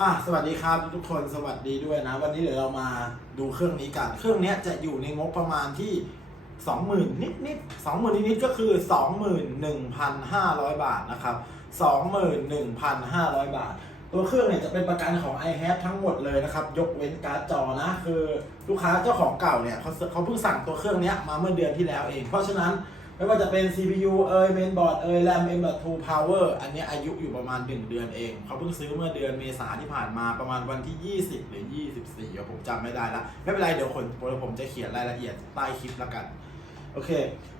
อะสวัสดีครับทุกคนสวัสดีด้วยนะ วันนี้เดี๋ยวเรามาดูเครื่องนี้กัน เครื่องนี้จะอยู่ในงบประมาณที่ 20,000 นิดนิดๆ20,000 นิดนิดก็คือ 21,500 บาทนะครับ 21,500 บาท ตัวเครื่องเนี่ยจะเป็นประกันของ i h a v ทั้งหมดเลยนะครับ ยกเว้นการ์ดจอนะ คือลูกค้าเจ้าของเก่าเนี่ยเขาเขาเพิ่งสั่งตัวเครื่องนี้มาเมื่อเดือนที่แล้วเอง เพราะฉะนั้น ไม่ว่าจะเป็น CPU เอ่ย mainboard เอ่ย RAM M.2 Power อันนี้อายุอยู่ประมาณ 1 เดือนเอง เขาเพิ่งซื้อเมื่อเดือนเมษาที่ผ่านมาประมาณวันที่ 20 หรือ 24ผมจำไม่ได้ละ ไม่เป็นไร เดี๋ยวคนผมจะเขียนรายละเอียดใต้คลิปละกัน โอเค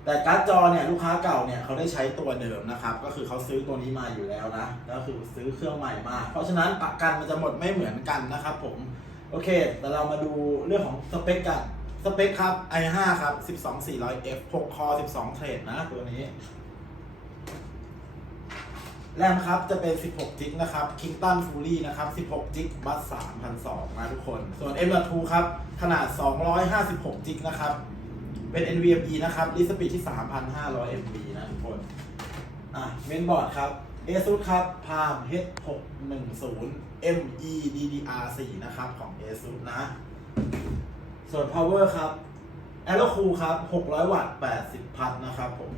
แต่การ์ดจอเนี่ยลูกค้าเก่าเนี่ยเขาได้ใช้ตัวเดิมนะครับ ก็คือเขาซื้อตัวนี้มาอยู่แล้วนะ ก็คือซื้อเครื่องใหม่มา เพราะฉะนั้นประกันมันจะหมดไม่เหมือนกันนะครับผม โอเค แต่เรามาดูเรื่องของสเปคกัน สเปคครับ i5 ครับ 12400F 6คอ12 เทรดนะตัวนี้ แรมครับจะเป็น 16จิกนะครับ Kingston Fury นะครับ 16จิกบัส3,002นะทุกคน ส่วน M.2 ครับ ขนาด 256จิกนะครับ เป็น NVMe นะครับรีสปีดที่ 3,500 MB นะทุกคน อะ เมนบอร์ดครับ ASUS ครับ Palm H610 ME DDR4 นะครับของ ASUS นะ ส่วน power ครับ a e r o c o o l ครับ 600 วัตต์ 80 พัทนะครับผม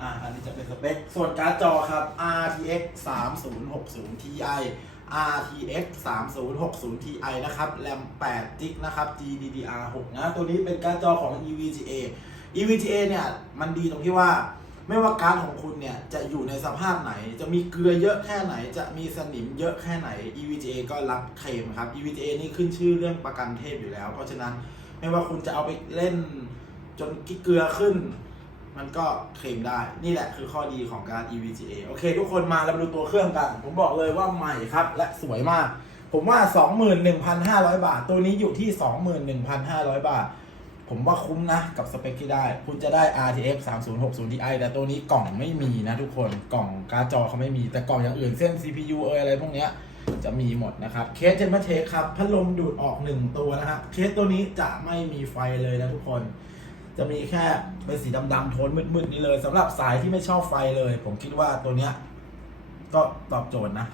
อ่า อันนี้จะเป็นสเปค ส่วนการ์ดจอครับ RTX 3060 Ti RTX 3060 Ti นะครับแรม8จิกนะครับ GDDR6 นะ ตัวนี้เป็นการ์ดจอของ EVGA EVGA เนี่ย มันดีตรงที่ว่าไม่ว่าการ์ดของคุณเนี่ย จะอยู่ในสภาพไหน จะมีเกลือเยอะแค่ไหน จะมีสนิมเยอะแค่ไหน EVGA ก็รับเคลมครับ EVGA นี่ขึ้นชื่อเรื่องประกันเทพอยู่แล้ว เพราะฉะนั้น ไม่ว่าคุณจะเอาไปเล่นจนกิ๊กเกลือขึ้น มันก็เคลมได้ นี่แหละคือข้อดีของการ EVGA โอเค ทุกคนมาเรามาดูตัวเครื่องกัน ผมบอกเลยว่าใหม่ครับ และสวยมาก ผมว่า 21,500 บาท ตัวนี้อยู่ที่ 21,500 บาท ผมว่าคุ้มนะ กับสเปคที่ได้ คุณจะได้ RTX 3060 Ti แต่ตัวนี้กล่องไม่มีนะทุกคน กล่องการ์ดจอเขาไม่มี แต่กล่องอย่างอื่นเส้น CPU เอยอะไรพวกเนี้ย จะมีหมดนะครับเคสเจนมาเทคครับพัดลมดูดออก 1 ตัวนะครับเคสตัวนี้จะไม่มีไฟเลยนะทุกคน จะมีแค่เป็นสีดำๆโทนมืดๆนี่เลยสำหรับสายที่ไม่ชอบไฟเลย ผมคิดว่าตัวเนี้ยก็ตอบโจทย์นะ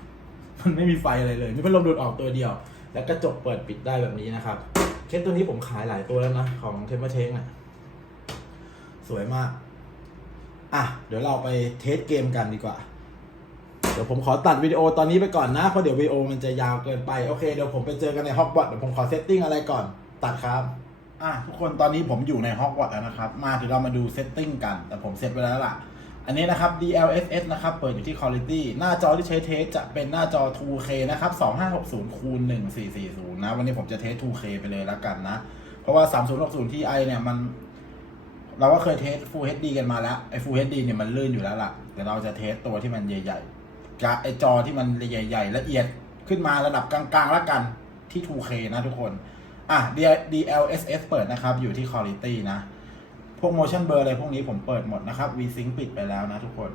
มันไม่มีไฟอะไรเลยมีพัดลมดูดออกตัวเดียว แล้วกระจกเปิดปิดได้แบบนี้นะครับเคสตัวนี้ผมขายหลายตัวแล้วนะ ของเทมเ r อร์เทคน่ะสวยมาก อะ เดี๋ยวเราไปเทสเกมกันดีกว่า ดี๋ยวผมขอตัดวิดีโอตอนนี้ไปก่อนนะ เพราะเดี๋ยววิดีโอมันจะยาวเกินไป โอเค เดี๋ยวผมไปเจอกันในฮอกวอตส์เดี๋ยวผมขอเซตติ้งอะไรก่อน ตัดครับ อะทุกคนตอนนี้ผมอยู่ในฮอกวอตส์แล้วนะครับ มาเดี๋ยวเรามาดูเซตติ้งกัน แต่ผมเซตไว้แล้วล่ะ อันนี้นะครับ DLSS นะครับ เปิดอยู่ที่ Quality หน้าจอที่ใช้เทสจะเป็นหน้าจอ 2K นะครับ 2560คูณ1440 นะ วันนี้ผมจะเทส 2K ไปเลยแล้วกันนะ เพราะว่า 3060 Ti เนี่ยมันเราก็เคยเทส Full HD กันมาแล้วไอ้ Full HD เนี่ยมันลื่นอยู่แล้วล่ะ แต่เราจะเทสตัวที่มันใหญ่ๆ กับไอจอที่มันใหญ่ ๆ ละเอียดขึ้นมาระดับกลางๆแล้วกันที่ 2K นะทุกคน อะ DLSS เปิดนะครับ อยู่ที่ Quality นะ พวก motion blur อะไรพวกนี้ผมเปิดหมดนะครับ VSync ปิดไปแล้วนะทุกคน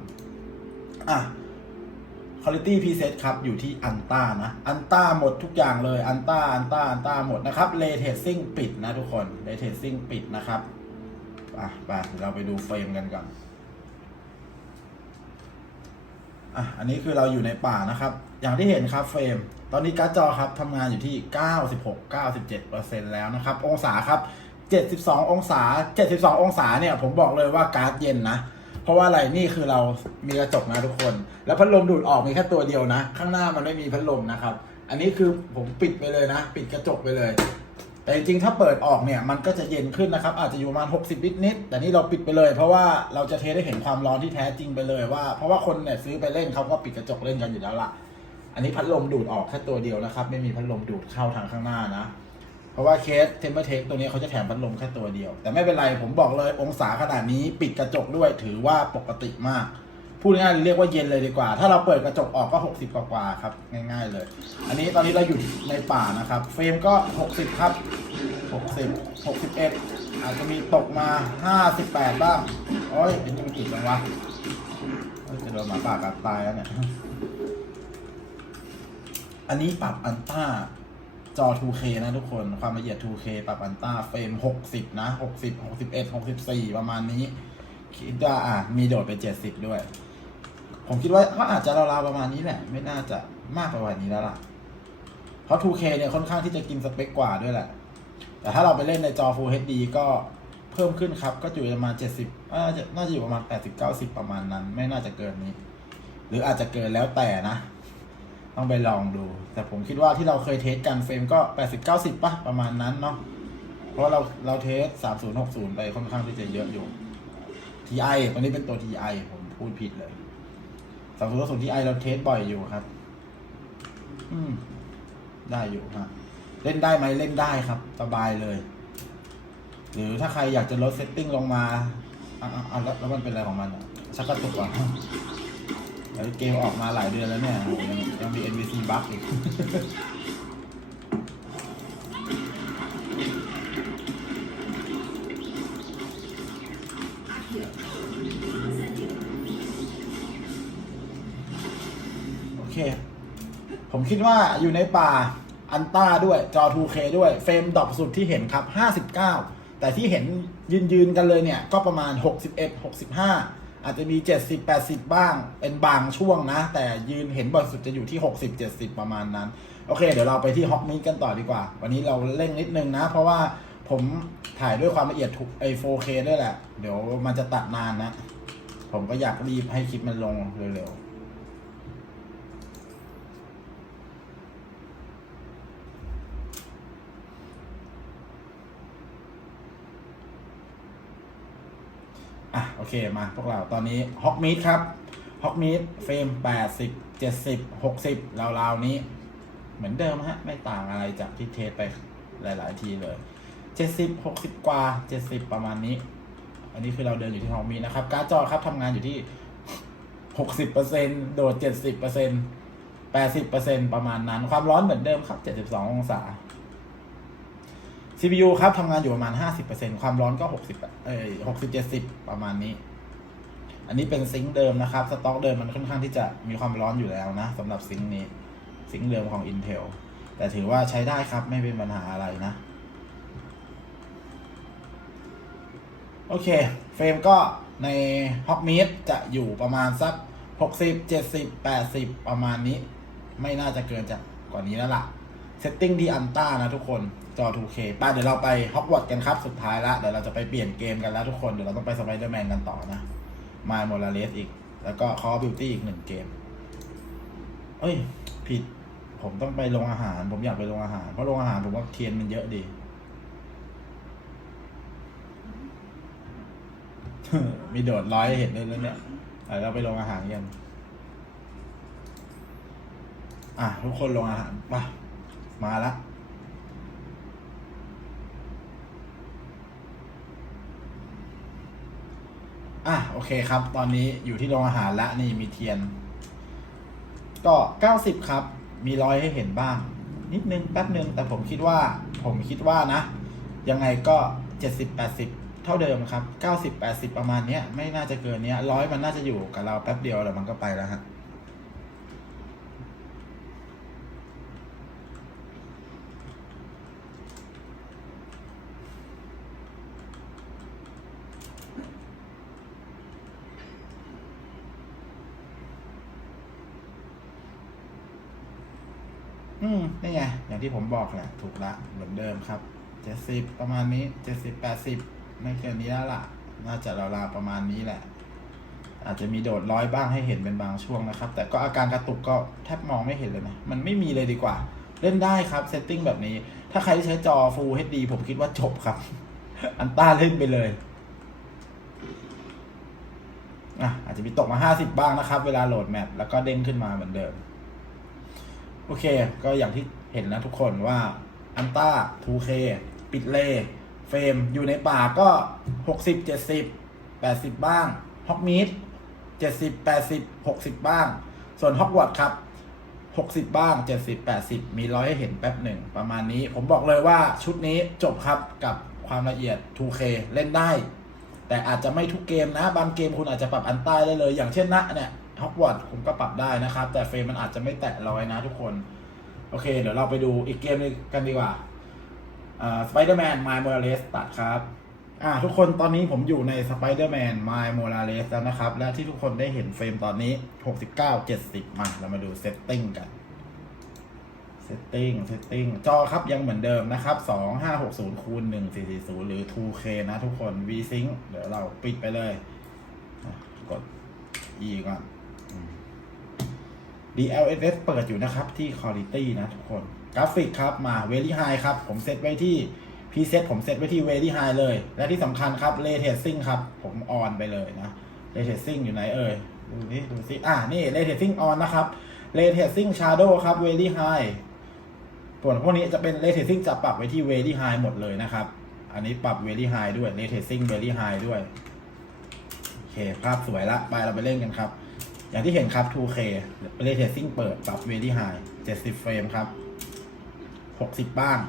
อะ quality preset ครับ อยู่ที่ Anta นะ Anta หมดทุกอย่างเลย Anta Anta Anta หมดนะครับ Ray Tracing ปิดนะทุกคน Ray Tracing ปิดนะครับ อะ ไปเดี๋ยวเราไปดูเฟรมกันก่อน อะอันนี้คือเราอยู่ในป่านะครับ อย่างที่เห็นครับเฟรม ตอนนี้การ์ดจอครับทำงานอยู่ที่ 96-97%แล้วนะครับ องศาครับ 72 องศา 72 องศาเนี่ยผมบอกเลยว่าการ์ดเย็นนะ เพราะว่าอะไรนี่คือเรามีกระจกนะทุกคน แล้วพัดลมดูดออกมีแค่ตัวเดียวนะ ข้างหน้ามันไม่มีพัดลมนะครับ อันนี้คือผมปิดไปเลยนะ ปิดกระจกไปเลย แต่จริงๆถ้าเปิดออกเนี่ยมันก็จะเย็นขึ้นนะครับ อาจจะอยู่ประมาณ 60 นิดนิด แต่นี่เราปิดไปเลย เพราะว่าเราจะเทสได้เห็นความร้อนที่แท้จริงไปเลยว่า เพราะว่าคนเนี่ยซื้อไปเล่นเขาก็ปิดกระจกเล่นกันอยู่แล้วล่ะ อันนี้พัดลมดูดออกแค่ตัวเดียวนะครับ ไม่มีพัดลมดูดเข้าทางข้างหน้านะ เพราะว่าเคสเทมเ r อร์เทคตัวนี้เขาจะแถมพัดลมแค่ตัวเดียว แต่ไม่เป็นไรผมบอกเลยองศาขนาดนี้ปิดกระจกด้วยถือว่าปกติมาก พูดง่ายๆเรียกว่าเย็นเลยดีกว่า ถ้าเราเปิดกระจกออกก็ 60 กว่าๆครับ ง่ายๆเลย อันนี้ตอนนี้เราอยู่ในป่านะครับ เฟรมก็ 60 ครับ 60 61 อาจจะมีตกมา 58 บ้างโอ้ยเป็นยังติดจังวะจะโดนหมาป่ากัดตายแล้วเนี่ย อันนี้ปรับอันต้าจอ 2K นะทุกคน ความละเอียด 2K ปรับอันต้าเฟรม 60 นะ 60 61 64 ประมาณนี้ คิดว่าอะมีโดดไป 70 ด้วย ผมคิดว่าก็อาจจะราวๆประมาณนี้แหละ ไม่น่าจะมากกว่านี้แล้วล่ะ เพราะ 2K เนี่ยค่อนข้างที่จะกินสเปคกว่าด้วยแหละ แต่ถ้าเราไปเล่นในจอ Full HD ก็เพิ่มขึ้นครับ ก็อยู่ประมาณ 70น่าจะน่าจะอยู่ประมาณ 80-90 ประมาณนั้น ไม่น่าจะเกินนี้ หรืออาจจะเกินแล้วแต่นะ ต้องไปลองดู แต่ผมคิดว่าที่เราเคยเทสกันเฟรมก็ 80-90ป่ะประมาณนั้นเนาะ เพราะเราเราเทส 3060 ไปค่อนข้างที่จะเยอะอยู่ TI ตัวนี้เป็นตัว TI ผมพูดผิดเลย 3060 TI เราเทสบ่อยอยู่ครับ อืม ได้อยู่ฮะเล่นได้ไหมเล่นได้ครับ สบายเลย หรือถ้าใครอยากจะลดเซตติ้งลงมาอะอะอะแล้วแล้วมันเป็นอะไรของมันอะชักกระตุกอะแล้วเกมออกมาหลายเดือนแล้วเนี่ยโอ้โหยังยังมี NVC บั๊กอีก ว่าอยู่ในป่าอันต้าด้วยจอ 2K ด้วยเฟรมดรอปสุดที่เห็นครับ 59 แต่ที่เห็นยืนยืนๆกันเลยเนี่ย ก็ประมาณ 61 65 อาจจะมี 70 80 บ้างเป็นบางช่วงนะ แต่ยืนเห็นบ่อยสุดจะอยู่ที่ 60 70 ประมาณนั้น โอเค เดี๋ยวเราไปที่ฮอกมิ t กันต่อดีกว่า วันนี้เราเร่งนิดนึงนะ เพราะว่าผมถ่ายด้วยความละเอียดถูกไอ 4K ด้วยแหละ เดี๋ยวมันจะตัดนานนะ ผมก็อยากรีบให้คลิปมันลงเร็วๆ อะโอเคมาพวกเราตอนนี้ฮอกมีดครับฮอกมีดเฟรมแปดสิบเจ็ดสิบหกสิบราวๆนี้ เหมือนเดิมฮะ ไม่ต่างอะไรจากที่เทสไปหลาย ๆ ทีเลยเจ็ดสิบหกสิบกว่าเจ็ดสิบประมาณนี้ อันนี้คือเราเดินอยู่ที่ฮอกมีดนะครับ การ์ดจอครับทำงานอยู่ที่หกสิบเปอร์เซ็นโดดเจ็ดสิบเปอร์เซ็นแปดสิบเปอร์เซ็นประมาณนั้น ความร้อนเหมือนเดิมครับเจ็ดสิบสององศา CPU ครับทำงานอยู่ประมาณ 50%ความร้อนก็ 60เอ้ย60 70 ประมาณนี้ อันนี้เป็นซิงค์เดิมนะครับ สต็อกเดิมมันค่อนข้างที่จะมีความร้อนอยู่แล้วนะสำหรับซิงค์นี้ ซิงค์เดิมของ Intel แต่ถือว่าใช้ได้ครับไม่เป็นปัญหาอะไรนะ โอเค เฟรมก็ใน h o g m e t จะอยู่ประมาณสัก 60 70 80 ประมาณนี้ ไม่น่าจะเกินจากกว่านี้แล้วล่ะ เซตติ้งที่อันต้านะทุกคนจอ 2K ป้าเดี๋ยวเราไปฮอกวอตกันครับ สุดท้ายละ เดี๋ยวเราจะไปเปลี่ยนเกมกันแล้วทุกคน เดี๋ยวเราต้องไปสไปเดอร์แมนกันต่อนะมายโมลาเลสอีก แล้วก็คอบิวตี้อีกหนึ่งเกม เอ้ย ผิด ผมต้องไปโรงอาหาร ผมอยากไปโรงอาหาร เพราะโรงอาหารผมว่าเทียนมันเยอะดี มีโดดร้อยเห็นด้วยแล้วเนี่ยเดี๋ยวเราไปโรงอาหารกัน อะ ทุกคนลงอาหารมา มาละอะโอเคครับ ตอนนี้อยู่ที่โรงอาหารละนี่มีเทียน ก็เก้าสิบครับ มีร้อยให้เห็นบ้าง นิดนึงแป๊บนึง แต่ผมคิดว่า ผมคิดว่านะ ยังไงก็เจ็ดสิบแปดสิบเท่าเดิมครับเก้าสิบแปดสิบประมาณเนี้ย ไม่น่าจะเกินเนี้ยร้อยมันน่าจะอยู่กับเราแป๊บเดียวแล้วมันก็ไปแล้วฮะ นี่ไง อย่างที่ผมบอกแหละ ถูกละ เหมือนเดิมครับเจ็ดสิบประมาณนี้เจ็ดสิบแปดสิบไม่เกินนี้แล้วล่ะ น่าจะราวๆประมาณนี้แหละ อาจจะมีโดดร้อยบ้างให้เห็นเป็นบางช่วงนะครับ แต่ก็อาการกระตุกก็แทบมองไม่เห็นเลยนะ มันไม่มีเลยดีกว่า เล่นได้ครับ เซตติ้งแบบนี้ ถ้าใครที่ใช้จอ Full HD ผมคิดว่าจบครับ อันต้าเล่นไปเลยอะอาจจะมีตกมาห้าสิบบ้างนะครับ เวลาโหลดแมปแล้วก็เด้งขึ้นมาเหมือนเดิม โอเค ก็อย่างที่เห็นนะทุกคนว่าอันต้า 2K ปิดเลเฟรมอยู่ในป่าก็ 60 70 80 บ้างฮอกมีด70 80 60 บ้าง ส่วนฮอกวอตครับ 60 บ้าง 70 80 มีร้อยให้เห็นแป๊บหนึ่งประมาณนี้ ผมบอกเลยว่าชุดนี้จบครับกับความละเอียด 2K เล่นได้ แต่อาจจะไม่ทุกเกมนะ บางเกมคุณอาจจะปรับอันต้าได้เลย อย่างเช่นนะเนี่ย ฮอกวอตผมก็ปรับได้นะครับ แต่เฟรมมันอาจจะไม่แตะร้อยนะทุกคน โอเค เดี๋ยวเราไปดูอีกเกมหนึงกันดีกว่าสไปเดอร์แมน My Morales ตัดครับอ่าทุกคนตอนนี้ผมอยู่ใน Spider-Man My Morales แล้วนะครับ และที่ทุกคนได้เห็นเฟรมตอนนี้ 69 70 มาเรามาดูเซตติ้งกันเซตติ้งเซตติ้งจอครับยังเหมือนเดิมนะครับ 2560คูณ1440 หรือ 2K นะทุกคน V-Sync เดี๋ยวเราปิดไปเลย กด E ก่อน DLSS เปิดอยู่นะครับที่ Quality นะทุกคน กราฟิกครับมา Very High ครับ ผมเซตไว้ที่ Preset ผมเซตไว้ที่ Very High เลย และที่สำคัญครับ Ray Tracing ครับ ผมออนไปเลยนะ Ray Tracing อยู่ไหนเอ่ย ดูนี่ดูสิ อะนี่ Ray Tracing on นะครับ Ray Tracing Shadow ครับ Very High ส่วนพวกนี้จะเป็น Ray Tracing จะปรับไว้ที่ Very High หมดเลยนะครับ อันนี้ปรับ Very High ด้วย Ray Tracing Very High ด้วย โอเค ภาพสวยละ ไปเราไปเล่นกันครับ อย่างที่เห็นครับ 2K Ray Tracing เปิดปรับ Very High 70 เฟรมครับ 60 บ้าง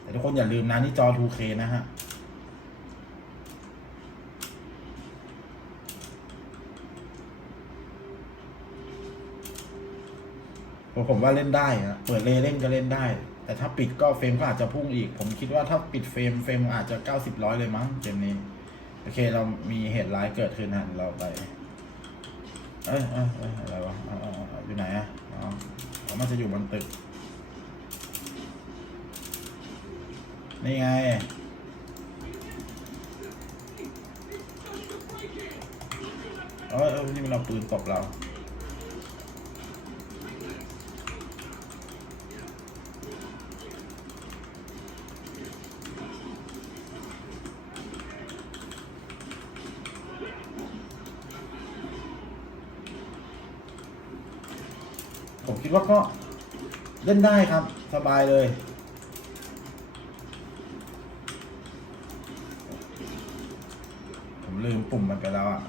แต่ทุกคนอย่าลืมนะนี่จอ 2K นะฮะผมผมว่าเล่นได้นะเปิดเลเล่นก็เล่นได้ แต่ถ้าปิดก็เฟรมก็อาจจะพุ่งอีก ผมคิดว่าถ้าปิดเฟรมเฟรมอาจจะ90ร้อยเลยมั้งเกมนี้ โอเคเรามีเหตุร้ายเกิดขึ้นนะเราไป เอ้ยเอ้ยเอ้ยอะไรวะเอาเอาเอาอยู่ไหนอะอ๋อผมมันจะอยู่บนตึก นี่ไง เอ้ยเอ้ยนี่มันเอาปืนตบเรา คิดว่าก็เล่นได้ครับสบายเลย ผมลืมปุ่มมันไปแล้วอะ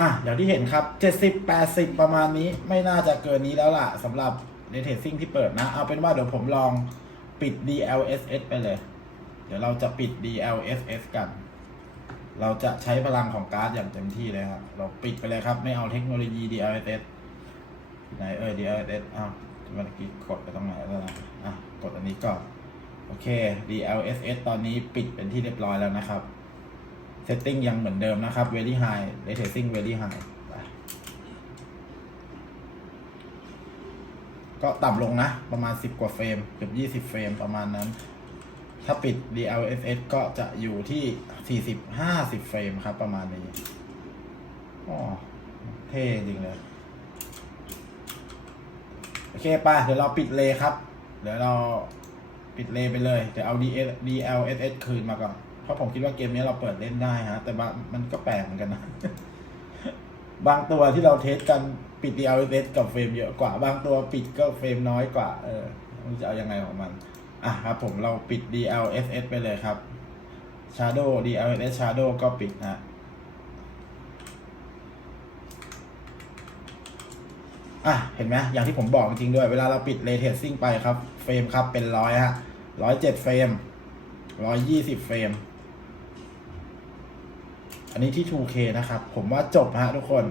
อะอย่างที่เห็นครับ 70 80 ประมาณนี้ไม่น่าจะเกินนี้แล้วล่ะสำหรับในเท s ซิ่งที่เปิดนะ เอาเป็นว่าเดี๋ยวผมลองปิด DLSS ไปเลย เดี๋ยวเราจะปิด DLSS กัน เราจะใช้พลังของการ์ดอย่างเต็มที่เลยครับ เราปิดไปเลยครับ ไม่เอาเทคโนโลยี DLSS ไหนเอ่ย DLSS อ้าวเมื่อกี้กดไปตรงไหนแล้วนะอะ กดอันนี้ก่อน โอเค DLSS ตอนนี้ปิดเป็นที่เรียบร้อยแล้วนะครับ เซตติ้งยังเหมือนเดิมนะครับ very high ray tracing very high ก็ต่ำลงนะ ประมาณ 10 กว่าเฟรม เกือบ20 เฟรมประมาณนั้น ถ้าปิด DLSS ก็จะอยู่ที่ 40 50 เฟรมครับ ประมาณนี้อ๋อเท่จริงเลย โอเคไปเดี๋ยวเราปิดเลครับ เดี๋ยวเราปิดเลไปเลย เดี๋ยวเอา DLSS คืนมาก่อน เพราะผมคิดว่าเกมนี้เราเปิดเล่นได้ฮะ แต่มันก็แปลกเหมือนกันนะ บางตัวที่เราเทสกันปิด DLSS กับเฟรมเยอะกว่า บางตัวปิดก็เฟรมน้อยกว่า เออจะเอายังไงของมัน อะครับผมเราปิด DLSS ไปเลยครับ Shadow DLSS Shadow ก็ปิดนะอะเห็นไหมอย่างที่ผมบอกจริงด้วย เวลาเราปิด Ray Tracing ไปครับ เฟรมครับเป็นร้อยฮะร้อยเจ็ดเฟรมร้อยยี่สิบเฟรม อันนี้ที่ 2K นะครับ ผมว่าจบฮะทุกคน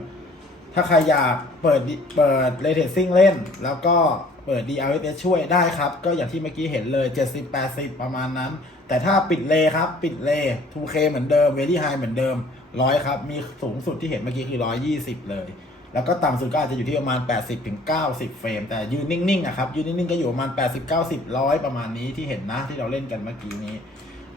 ถ้าใครอยากเปิดเปิด Ray Tracing เล่น แล้วก็เปิด DLSS ช่วยได้ครับ ก็อย่างที่เมื่อกี้เห็นเลย 70 80 ประมาณนั้น แต่ถ้าปิดเลครับ ปิดเล 2K เหมือนเดิม Very High เหมือนเดิม 100 ครับ มีสูงสุดที่เห็นเมื่อกี้คือ 120 เลย แล้วก็ต่ำสุดก็อาจจะอยู่ที่ประมาณ 80ถึง90 เฟรม แต่ยืนนิ่งๆอะครับยืนนิ่งๆก็อยู่ประมาณ 80 90 100 ประมาณนี้ที่เห็นนะที่เราเล่นกันเมื่อกี้นี้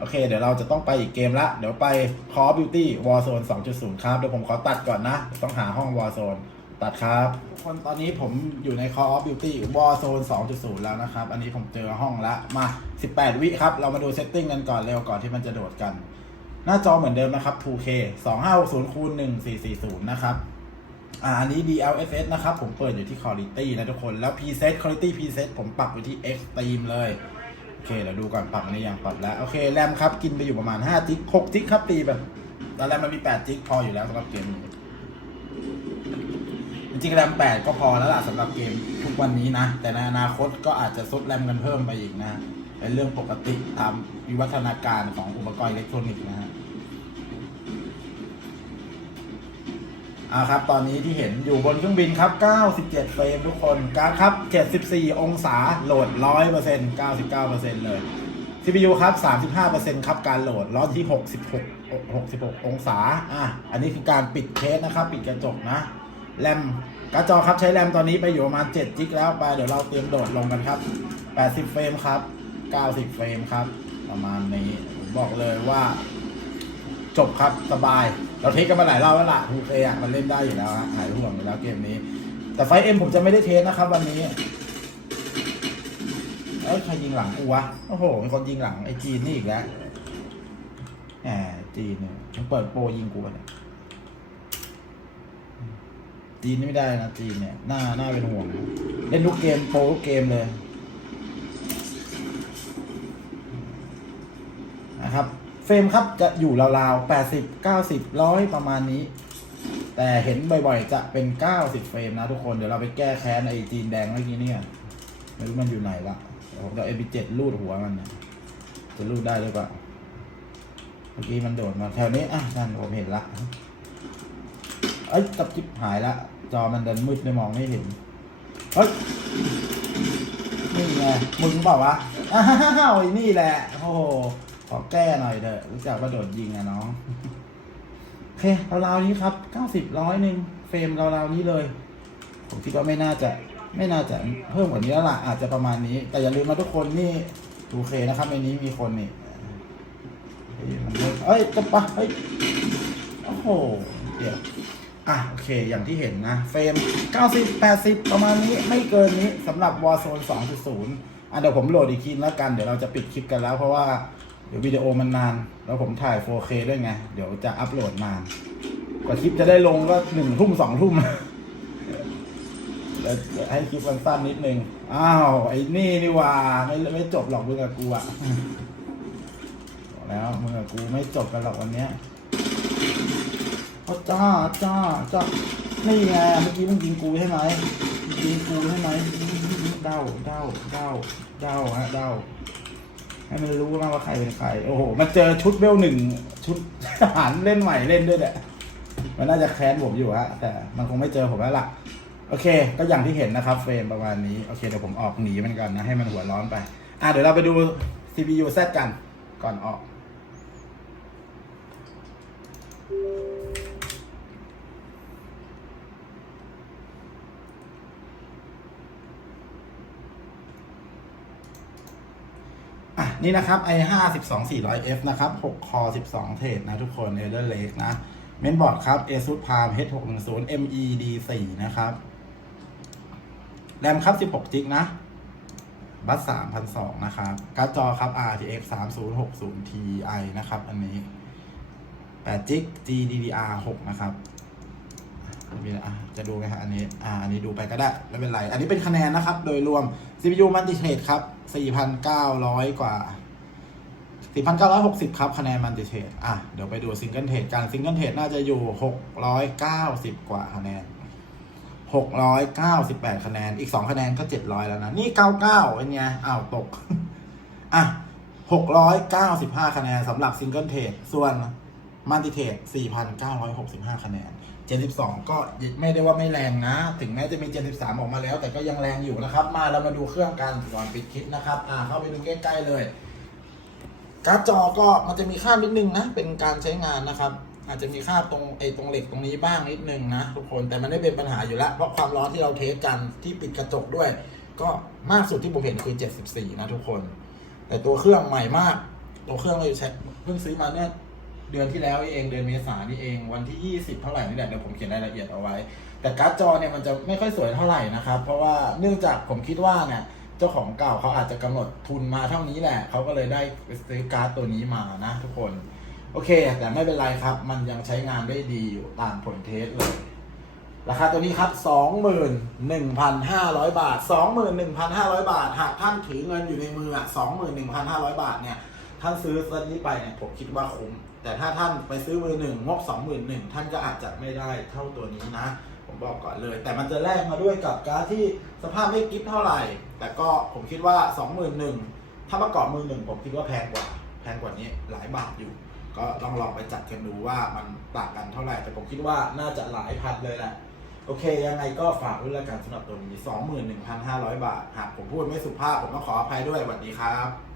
โอเค เดี๋ยวเราจะต้องไปอีกเกมละ เดี๋ยวไป Call of Duty Warzone 2.0 ครับ เดี๋ยวผมขอตัดก่อนนะ ต้องหาห้อง Warzone ตัดครับ ทุกคนตอนนี้ผมอยู่ใน Call of Duty Warzone 2.0 แล้วนะครับ อันนี้ผมเจอห้องละ มา 18 วิครับ เรามาดูเซตติ้งกันก่อนเร็วก่อนที่มันจะโดดกัน หน้าจอเหมือนเดิมนะครับ 2K 2560คูณ1440 นะครับอ่าอันนี้ DLSS นะครับ ผมเปิดอยู่ที่ Quality นะทุกคน แล้ว Preset Quality Preset ผมปรับอยู่ที่ Extreme เลย อเคเดี๋ยวดูก่อนปรับอันนี้ยังปรับแล้วโอเคแรมครับกินไปอยู่ประมาณ5จิก6จิกครับตีแบบตอนแรกมันมี8จิกพออยู่แล้วสำหรับเกมนี้จริงๆแรม8ก็พอแล้วล่ะสำหรับเกมทุกวันนี้นะ แต่ในอนาคตก็อาจจะซดแรมกันเพิ่มไปอีกนะเป็นเรื่องปกติตามวิวัฒนาการของอุปกรณ์อิเล็กทรอนิกส์นะฮะ อ่าครับ ตอนนี้ที่เห็นอยู่บนเครื่องบินครับ 97 เฟรมทุกคนการครับ 74 องศาโหลด 100% 99%เลย CPU ครับ 35%ครับการโหลดร้อนที่ 66 66 องศาอะอันนี้คือการปิดเคสนะครับ ปิดกระจกนะแรมกร์ดจอครับใช้แรมตอนนี้ไปอยู่ประมาณ7จิกแล้วไปเดี๋ยวเราเตรียมโดดลงกันครับ 80 เฟรมครับ 90 เฟรมครับ ประมาณนี้ ผมบอกเลยว่า จบครับสบาย เราเทสกันมาหลายรอบแล้วล่ะทูเอะมันเล่นได้อยู่แล้วฮะหายห่วงอยู่แล้วเกมนี้ แต่ไฟเอ็มผมจะไม่ได้เทสนะครับ วันนี้เอ้ยใครยิงหลังกูวะโอ้โหมีคนยิงหลังไอ้จีนนี่อีกแล้วแหมจีนเนี่ยมันเปิดโปรยิงกูเนี่ยจีนนี่ไม่ได้นะจีนเนี่ยหน้าหน้าเป็นห่วงนะเล่นทุกเกมโปรทุกเกมเลยนะครับ มครับจะอยู่ราวๆ80 90ร้อยประมาณนี้ แต่เห็นบ่อยๆ จะเป็น90เฟรมนะทุกคนเดี๋ยวเราไปแก้แค้นไอ้จีนแดงเมื่อกี้เนี่ยไม่รู้มันอยู่ไหนละผมจะเอพีเจ็ดลูดหัวมันเนี่ยจะลูดได้หรือเปล่าเมื่อกี้มันโดดมาแถวนี้อะนั่นผมเห็นละเอ้ยกับจิบหายละจอมันดันมืดเลยมองไม่เห็นเฮ้ยนี่ไงมึงเปล่าวะอ้าวนี่แหละโอ้ ขอแก้หน่อยเถอะรู้จักว่าโดดยิงอะน้องโอเคราวๆนี้ครับเก้าสิบร้อยหนึ่งเฟรมราวๆนี้เลย ผมคิดว่าไม่น่าจะ ไม่น่าจะเพิ่มกว่านี้แล้วล่ะอาจจะประมาณนี้ แต่อย่าลืมนะทุกคนนี่โอเคนะครับในนี้มีคนนี่เฮ้ยมันเริ่มเอ้ยจะปะเฮ้ยโอ้โหเดี๋ยวอะโอเค อย่างที่เห็นนะ เฟรม 90 80 ประมาณนี้ไม่เกินนี้สำหรับ Warzone 2.0อะเดี๋ยวผมโหลดอีกทีแล้วกัน เดี๋ยวเราจะปิดคลิปกันแล้วเพราะว่า ดี๋ยววิดีโอมันนาน แล้วผมถ่าย 4K ด้วยไง เดี๋ยวจะอัปโหลดนาน กว่าคลิปจะได้ลงก็หนึ่งทุ่มสองทุ่มแล้วให้คลิปมันสั้นนิดนึง อ้าว ไอ้นี่นี่ว่าไม่ไม่จบหรอกมึงกับกูอะบอกแล้วมึงกับกูไม่จบกันหรอกวันเนี้ยเขาจ้าจ้าจ้านี่ไงเมื่อกี้มึงยิงกูใช่ไหมยิงกูใช่ไหมเด้าเด้าเด้าเด้าฮะเด้า ให้มันรู้ว่าว่าใครเป็นใคร โอ้โห มันเจอชุดเวลหนึ่งชุดทหารเล่นใหม่เล่นด้วยแหละ มันน่าจะแค้นผมอยู่ฮะ แต่มันคงไม่เจอผมแล้วล่ะ โอเค ก็อย่างที่เห็นนะครับ เฟรมประมาณนี้ โอเค เดี๋ยวผมออกหนีมันก่อนนะ ให้มันหัวร้อนไป อะ เดี๋ยวเราไปดู CPU Z กัน ก่อนออก นี่นะครับ i 5 12 400 f นะครับ6 core 12 เทรดนะทุกคน Elder Lake นะ เมนบอร์ดครับ ASUS Palm H610 MED4 นะครับ แรมครับ16จิกนะ บัส3,002นะครับ การ์ดจอครับ RTX 3060 Ti นะครับ อันนี้8จิก GDDR6 นะครับ มีอะไรอะจะดูไหมครับอันนี้ อ่า อันนี้ดูไปก็ได้ ไม่เป็นไร อันนี้เป็นคะแนนนะครับ โดยรวม CPU Multithread ครับ 4,900 กว่า 4,960 ครับ คะแนน Multithread อะ เดี๋ยวไปดู Single Thread กัน Single Thread น่าจะอยู่ 690 กว่าคะแนน 698 คะแนน อีก 2 คะแนนก็ 700 แล้วนะ นี่ 99เป็นไงอ้าว ตก อะ 695 คะแนนสำหรับ Single Thread ส่วน Multithread 4,965 คะแนน 72 ก็ไม่ได้ว่าไม่แรงนะ ถึงแม้จะมี 73 ออกมาแล้ว แต่ก็ยังแรงอยู่นะครับ มาเรามาดูเครื่องกันก่อนปิดคลิปนะครับ อ่าเข้าไปดูใกล้ๆเลยการ์ดจอก็มันจะมีค่านิดนึงนะ เป็นการใช้งานนะครับ อาจจะมีค่าตรงไอ้ตรงเหล็กตรงนี้บ้างนิดนึงนะทุกคนแต่มันไม่เป็นปัญหาอยู่แล้ว เพราะความร้อนที่เราเทสกันที่ปิดกระจกด้วย ก็มากสุดที่ผมเห็นคือ 74 นะทุกคน แต่ตัวเครื่องใหม่มาก ตัวเครื่องเลยใช้เพิ่งซื้อมาเนี่ย เดือนที่แล้วเองเดือนเมษานี่เองวันที่ 20 เท่าไหร่นี่แหละเดี๋ยวผมเขียนรายละเอียดเอาไว้ แต่การ์ดจอเนี่ยมันจะไม่ค่อยสวยเท่าไหร่นะครับ เพราะว่าเนื่องจากผมคิดว่าเนี่ยเจ้าของเก่าเขาอาจจะกำหนดทุนมาเท่านี้แหละเขาก็เลยได้ไปซื้อการ์ดตัวนี้มานะ ทุกคนโอเค แต่ไม่เป็นไรครับ มันยังใช้งานได้ดีอยู่ตามผลเทสเลย ราคาตัวนี้ครับ 21,500 บาท 21,500 บาท หากท่านถือเงินอยู่ในมืออะ21,500 บาทเนี่ย ท่านซื้อตัวนี้ไปเนี่ย ผมคิดว่าคุ้ม แต่ถ้าท่านไปซื้อมือหนึ่งงบ21,000ท่านก็อาจจะไม่ได้เท่าตัวนี้นะ ผมบอกก่อนเลย แต่มันจะแลกมาด้วยกับการที่สภาพไม่กิ๊บเท่าไหร่ แต่ก็ผมคิดว่า21,000ถ้าประกอบมือหนึ่งผมคิดว่าแพงกว่า แพงกว่านี้หลายบาทอยู่ ก็ต้องลองไปจัดกันดูว่ามันต่างกันเท่าไหร่แต่ผมคิดว่าน่าจะหลายพันเลยแหละโอเค ยังไงก็ฝากด้วยละกันสำหรับตัวนี้ 21,500 บาท หากผมพูดไม่สุภาพผมต้องขออภัยด้วยสวัสดีครับ